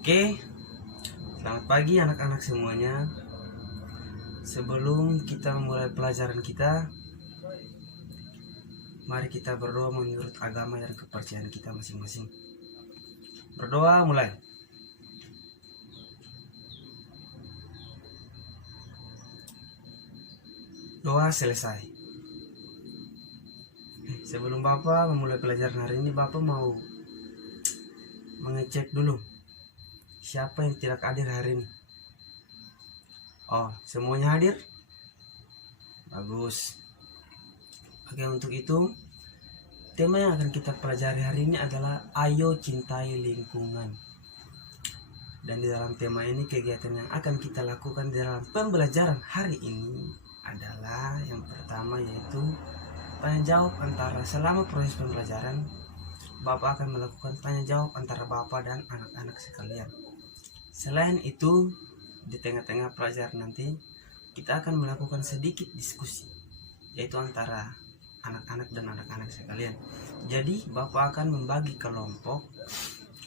Oke, selamat pagi anak-anak semuanya. Sebelum kita mulai pelajaran kita, mari kita berdoa menurut agama dan kepercayaan kita masing-masing. Berdoa mulai. Doa selesai. Sebelum Bapak memulai pelajaran hari ini, Bapak mau mengecek dulu siapa yang tidak hadir hari ini. Oh, semuanya hadir? Bagus. Oke, untuk itu tema yang akan kita pelajari hari ini adalah ayo cintai lingkungan. Dan di dalam tema ini kegiatan yang akan kita lakukan di dalam pembelajaran hari ini adalah yang pertama, yaitu tanya jawab antara selama proses pembelajaran. Bapak akan melakukan tanya jawab antara Bapak dan anak-anak sekalian. Selain itu, di tengah-tengah pelajaran nanti kita akan melakukan sedikit diskusi, yaitu antara anak-anak dan anak-anak sekalian. Jadi Bapak akan membagi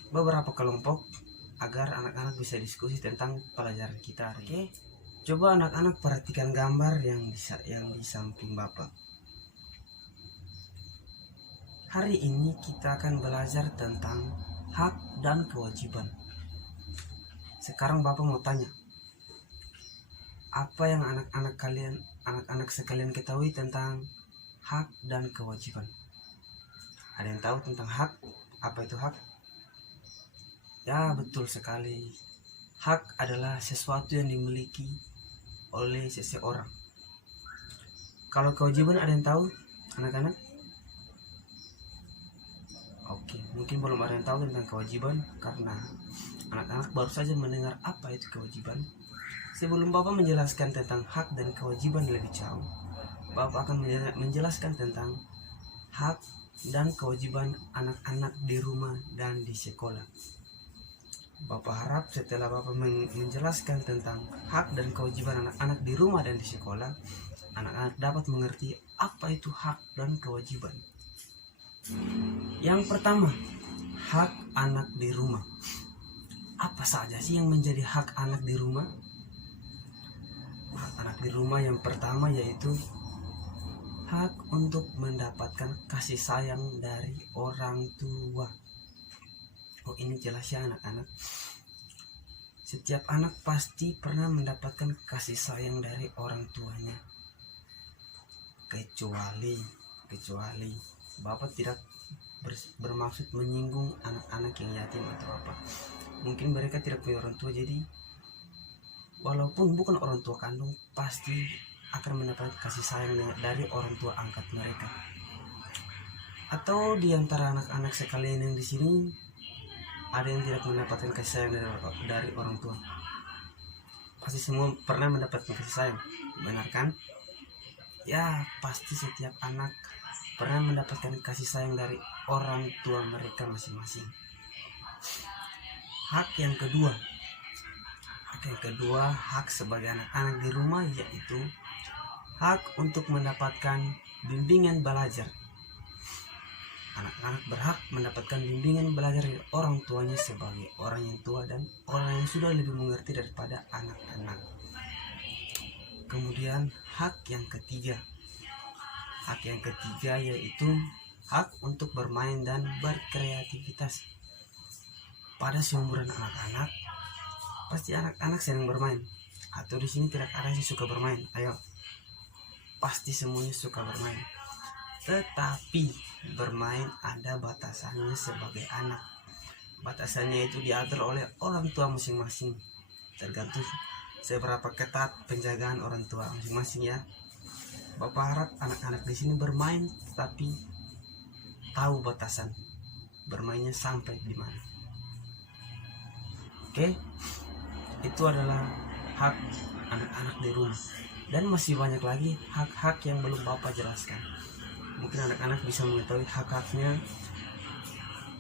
beberapa kelompok agar anak-anak bisa diskusi tentang pelajaran kita hari ini. Coba anak-anak perhatikan gambar yang di samping Bapak. Hari ini kita akan belajar tentang hak dan kewajiban. Sekarang Bapak mau tanya, apa yang anak-anak sekalian ketahui tentang hak dan kewajiban? Ada yang tahu tentang hak? Apa itu hak? Ya, betul sekali. Hak adalah sesuatu yang dimiliki oleh seseorang. Kalau kewajiban ada yang tahu, anak-anak? Oke, mungkin belum ada yang tahu tentang kewajiban karena anak-anak baru saja mendengar apa itu kewajiban. Sebelum Bapak menjelaskan tentang hak dan kewajiban lebih jauh, Bapak akan menjelaskan tentang hak dan kewajiban anak-anak di rumah dan di sekolah. Bapak harap setelah Bapak menjelaskan tentang hak dan kewajiban anak-anak di rumah dan di sekolah, anak-anak dapat mengerti apa itu hak dan kewajiban. Yang pertama, hak anak di rumah. Apa saja sih yang menjadi hak anak di rumah? Hak anak di rumah yang pertama yaitu hak untuk mendapatkan kasih sayang dari orang tua. Oh, ini jelas ya anak-anak. Setiap anak pasti pernah mendapatkan kasih sayang dari orang tuanya. Kecuali Bapak tidak bermaksud menyinggung anak-anak yang yatim atau apa. Mungkin mereka tidak punya orang tua, jadi walaupun bukan orang tua kandung, pasti akan mendapatkan kasih sayang dari orang tua angkat mereka. Atau di antara anak-anak sekalian yang di sini ada yang tidak mendapatkan kasih sayang dari orang tua? Pasti semua pernah mendapatkan kasih sayang, benar kan? Ya, pasti setiap anak pernah mendapatkan kasih sayang dari orang tua mereka masing-masing. Hak yang kedua, hak sebagai anak-anak di rumah yaitu hak untuk mendapatkan bimbingan belajar. Anak-anak berhak mendapatkan bimbingan belajar dari orang tuanya sebagai orang yang tua dan orang yang sudah lebih mengerti daripada anak-anak. Kemudian hak yang ketiga yaitu hak untuk bermain dan berkreativitas. Pada seumuran anak-anak, pasti anak-anak senang bermain. Atau di sini tidak ada yang suka bermain? Ayo, pasti semuanya suka bermain. Tetapi bermain ada batasannya sebagai anak. Batasannya itu diatur oleh orang tua masing-masing. Tergantung seberapa ketat penjagaan orang tua masing-masing ya. Bapak harap anak-anak di sini bermain tetapi tahu batasan bermainnya sampai di mana. Oke, itu adalah hak anak-anak di rumah. Dan masih banyak lagi hak-hak yang belum Bapak jelaskan. Mungkin anak-anak bisa mengetahui hak-haknya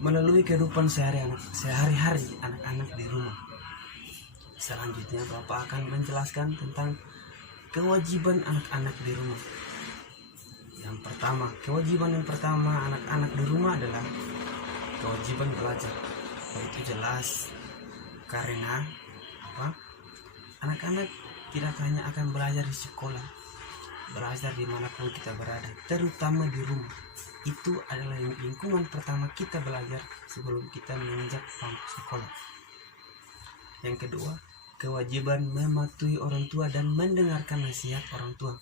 melalui kehidupan sehari-hari anak-anak di rumah. Selanjutnya Bapak akan menjelaskan tentang kewajiban anak-anak di rumah. Kewajiban yang pertama anak-anak di rumah adalah kewajiban belajar. Itu jelas Karena apa? Anak-anak tidak hanya akan belajar di sekolah, belajar dimanapun kita berada, terutama di rumah. Itu adalah lingkungan pertama kita belajar sebelum kita menginjak bangku sekolah. Yang kedua, kewajiban mematuhi orang tua dan mendengarkan nasihat orang tua.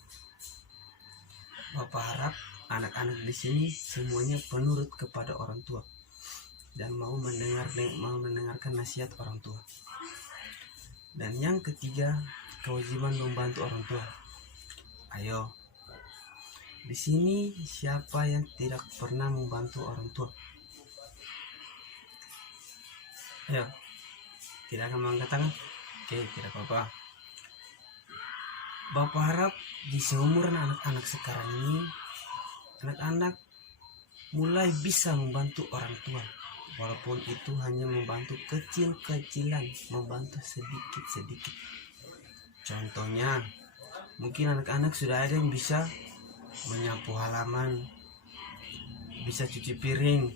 Bapak harap anak-anak di sini semuanya penurut kepada orang tua dan mau mendengarkan nasihat orang tua. Dan yang ketiga, kewajiban membantu orang tua. Ayo, di sini siapa yang tidak pernah membantu orang tua? Ayo, tidak akan mengangkat tangan? Oke, tidak apa-apa. Bapak harap di seumuran anak-anak sekarang ini, anak-anak mulai bisa membantu orang tua. Walaupun itu hanya membantu kecil-kecilan, membantu sedikit-sedikit. Contohnya, mungkin anak-anak sudah ada yang bisa menyapu halaman, bisa cuci piring.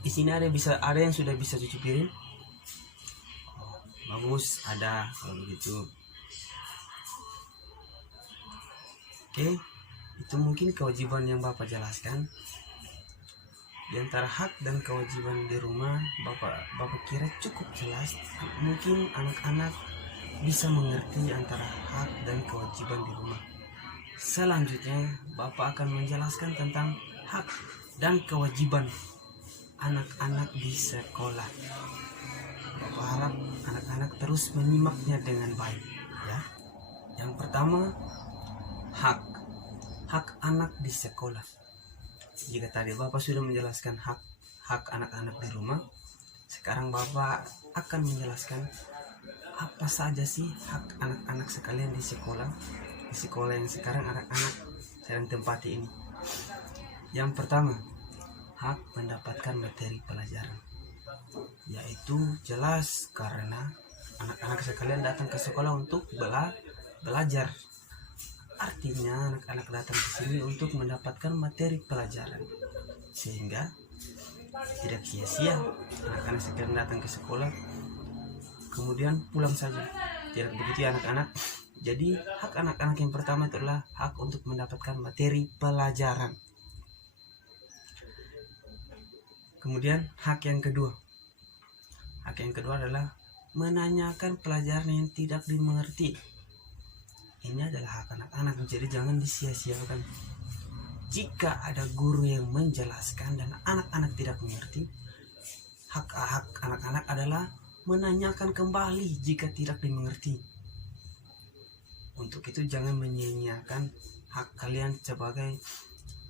Di sini ada yang sudah bisa cuci piring. Oh, bagus, ada kalau begitu. Oke, itu mungkin kewajiban yang Bapak jelaskan. Di antara hak dan kewajiban di rumah, Bapak kira cukup jelas. Mungkin anak-anak bisa mengerti antara hak dan kewajiban di rumah. Selanjutnya, Bapak akan menjelaskan tentang hak dan kewajiban anak-anak di sekolah. Bapak harap anak-anak terus menyimaknya dengan baik, ya. Yang pertama, hak anak di sekolah. Jika tadi Bapak sudah menjelaskan hak anak-anak di rumah, sekarang Bapak akan menjelaskan apa saja sih hak anak-anak sekalian di sekolah yang sekarang anak-anak sedang tempati ini. Yang pertama, hak mendapatkan materi pelajaran, yaitu jelas karena anak-anak sekalian datang ke sekolah untuk belajar. Artinya anak-anak datang ke sini untuk mendapatkan materi pelajaran, sehingga tidak sia-sia anak-anak sekalian datang ke sekolah kemudian pulang saja. Tidak begitu ya anak-anak. Jadi hak anak-anak yang pertama itu adalah hak untuk mendapatkan materi pelajaran. Kemudian hak yang kedua adalah menanyakan pelajaran yang tidak dimengerti. Ini adalah hak anak-anak, jadi jangan disia-siakan. Jika ada guru yang menjelaskan dan anak-anak tidak mengerti, hak anak-anak adalah menanyakan kembali jika tidak dimengerti. Untuk itu jangan menyia-nyiakan hak kalian sebagai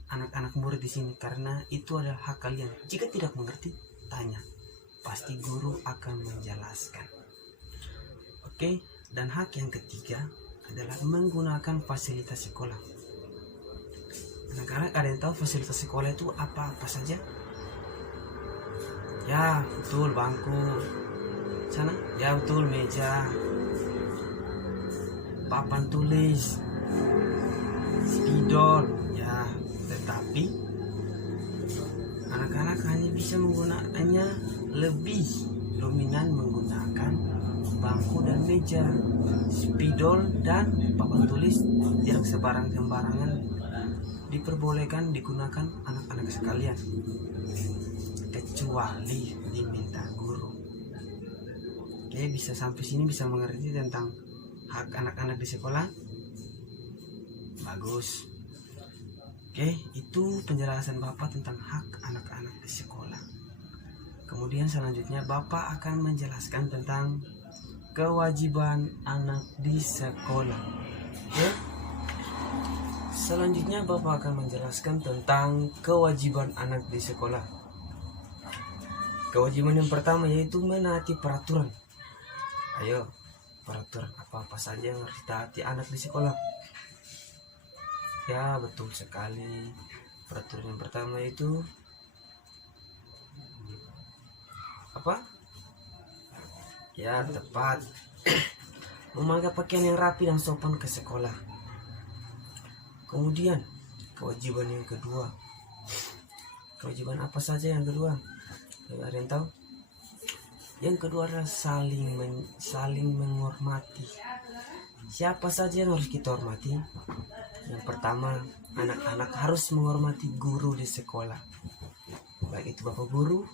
anak-anak murid di sini, karena itu adalah hak kalian. Jika tidak mengerti, tanya. Pasti guru akan menjelaskan. Oke, dan hak yang ketiga adalah menggunakan fasilitas sekolah. Anak-anak ada yang tahu fasilitas sekolah itu apa saja? Ya, betul, bangku. Sana? Ya, betul, meja. Papan tulis. Spidol. Ya, tetapi anak-anak hanya bisa menggunakannya, lebih dominan menggunakan bangku dan meja. Spidol dan papan tulis tidak sembarangan diperbolehkan digunakan anak-anak sekalian, kecuali diminta guru. Oke, bisa sampai sini bisa mengerti tentang hak anak-anak di sekolah? Bagus. Oke, itu penjelasan Bapak tentang hak anak-anak di sekolah. Kemudian selanjutnya Bapak akan menjelaskan tentang kewajiban anak di sekolah. Oke? Selanjutnya Bapak akan menjelaskan tentang kewajiban anak di sekolah. Kewajiban yang pertama yaitu menaati peraturan. Ayo, peraturan apa-apa saja yang harus ditaati anak di sekolah? Ya, betul sekali. Peraturan yang pertama itu apa? Ya, tepat. Memakai pakaian yang rapi dan sopan ke sekolah. Kemudian, kewajiban yang kedua. Kewajiban apa saja yang kedua? Ada yang tahu? Yang kedua adalah saling menghormati. Siapa saja yang harus kita hormati? Yang pertama, anak-anak harus menghormati guru di sekolah, baik itu bapak guru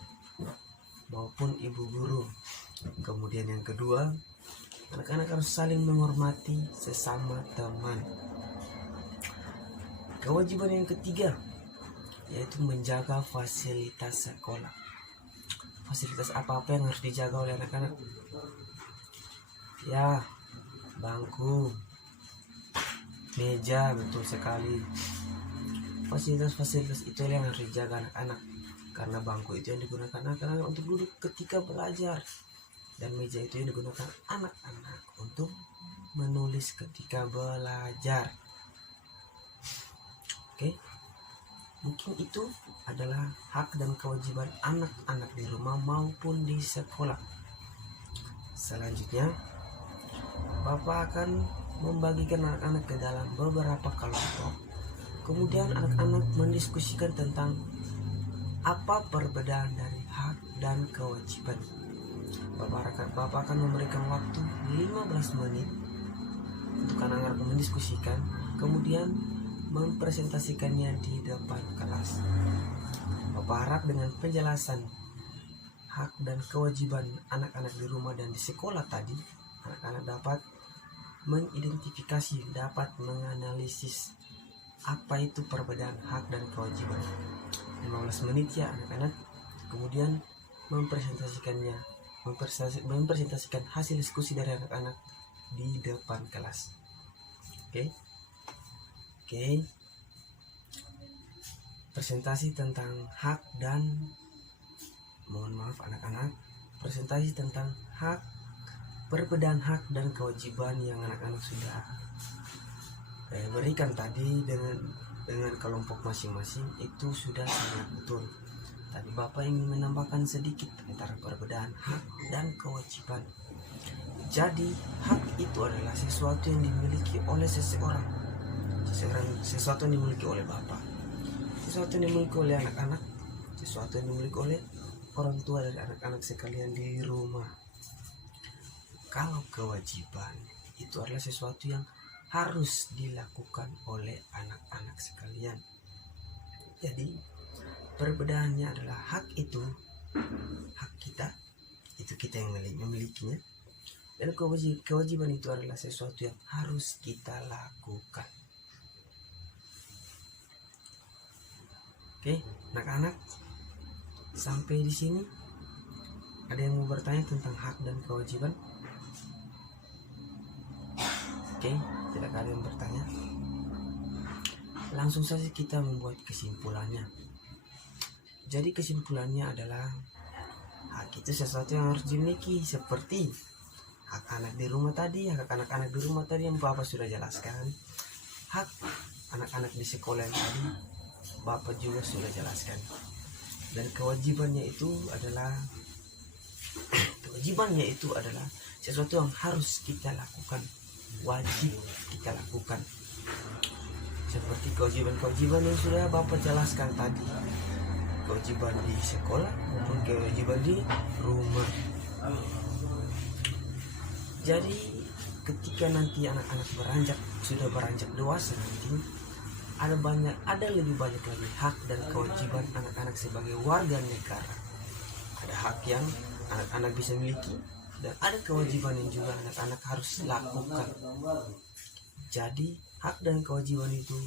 maupun ibu guru. Kemudian yang kedua, anak-anak harus saling menghormati sesama teman. Kewajiban yang ketiga yaitu menjaga fasilitas sekolah. Fasilitas apa-apa yang harus dijaga oleh anak-anak? Ya, bangku, meja, betul sekali. Fasilitas-fasilitas itu yang harus dijaga anak-anak, karena bangku itu yang digunakan anak-anak untuk duduk ketika belajar, dan meja itu yang digunakan anak-anak untuk menulis ketika belajar. Oke, mungkin itu adalah hak dan kewajiban anak-anak di rumah maupun di sekolah. Selanjutnya, Bapak akan membagikan anak-anak ke dalam beberapa kelompok. Kemudian anak-anak mendiskusikan tentang apa perbedaan dari hak dan kewajiban. Bapak akan memberikan waktu 15 menit untuk anak-anak mendiskusikan, kemudian mempresentasikannya di depan kelas. Bapak harap dengan penjelasan hak dan kewajiban anak-anak di rumah dan di sekolah tadi, anak-anak dapat mengidentifikasi, dapat menganalisis apa itu perbedaan hak dan kewajiban. 15 menit ya anak-anak, kemudian mempresentasikan hasil diskusi dari anak-anak di depan kelas. Oke. Presentasi tentang hak dan anak-anak, presentasi tentang hak, perbedaan hak dan kewajiban yang anak-anak sudah berikan tadi dengan kelompok masing-masing itu sudah sangat betul. Tadi Bapak ingin menambahkan sedikit antara perbedaan hak dan kewajiban. Jadi hak itu adalah sesuatu yang dimiliki oleh seseorang, sesuatu yang dimiliki oleh Bapak, sesuatu yang dimiliki oleh anak-anak, sesuatu yang dimiliki oleh orang tua dari anak-anak sekalian di rumah. Kalau kewajiban itu adalah sesuatu yang harus dilakukan oleh anak-anak sekalian. Jadi perbedaannya adalah hak itu hak kita, itu kita yang memilikinya, dan kewajiban itu adalah sesuatu yang harus kita lakukan. Oke, anak-anak, sampai di sini ada yang mau bertanya tentang hak dan kewajiban? Oke, tidak ada yang bertanya. Langsung saja kita membuat kesimpulannya. Jadi kesimpulannya adalah hak itu sesuatu yang harus dimiliki, seperti hak anak di rumah tadi, hak anak-anak di rumah tadi yang Bapak sudah jelaskan. Hak anak-anak di sekolah yang tadi Bapak juga sudah jelaskan. Dan kewajibannya itu adalah sesuatu yang harus kita lakukan, wajib kita lakukan, seperti kewajiban yang sudah Bapak jelaskan tadi, kewajiban di sekolah maupun kewajiban di rumah. Jadi ketika nanti anak-anak sudah beranjak dewasa, nanti ada lebih banyak lagi hak dan kewajiban anak-anak sebagai warga negara. Ada hak yang anak-anak bisa miliki, dan ada kewajiban yang juga anak-anak harus lakukan. Jadi hak dan kewajiban itu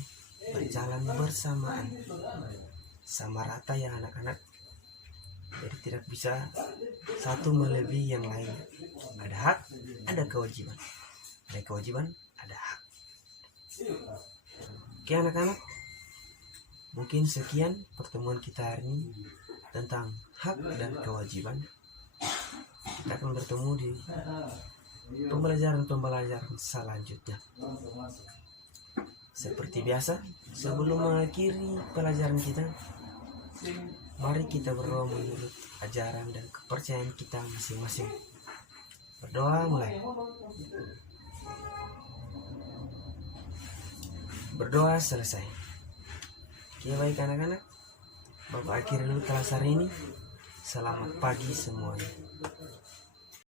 berjalan bersamaan, sama rata ya anak-anak. Jadi tidak bisa satu melebihi yang lain. Ada hak, ada kewajiban. Ada kewajiban, ada hak. Oke anak-anak, mungkin sekian pertemuan kita hari ini tentang hak dan kewajiban. Kita akan bertemu di pembelajaran selanjutnya. Seperti biasa, sebelum mengakhiri pelajaran kita, mari kita berdoa menurut ajaran dan kepercayaan kita masing-masing. Berdoa mulai. Berdoa selesai. Oke baik anak-anak, Bapak akhiri dulu kelas hari ini. Selamat pagi semuanya.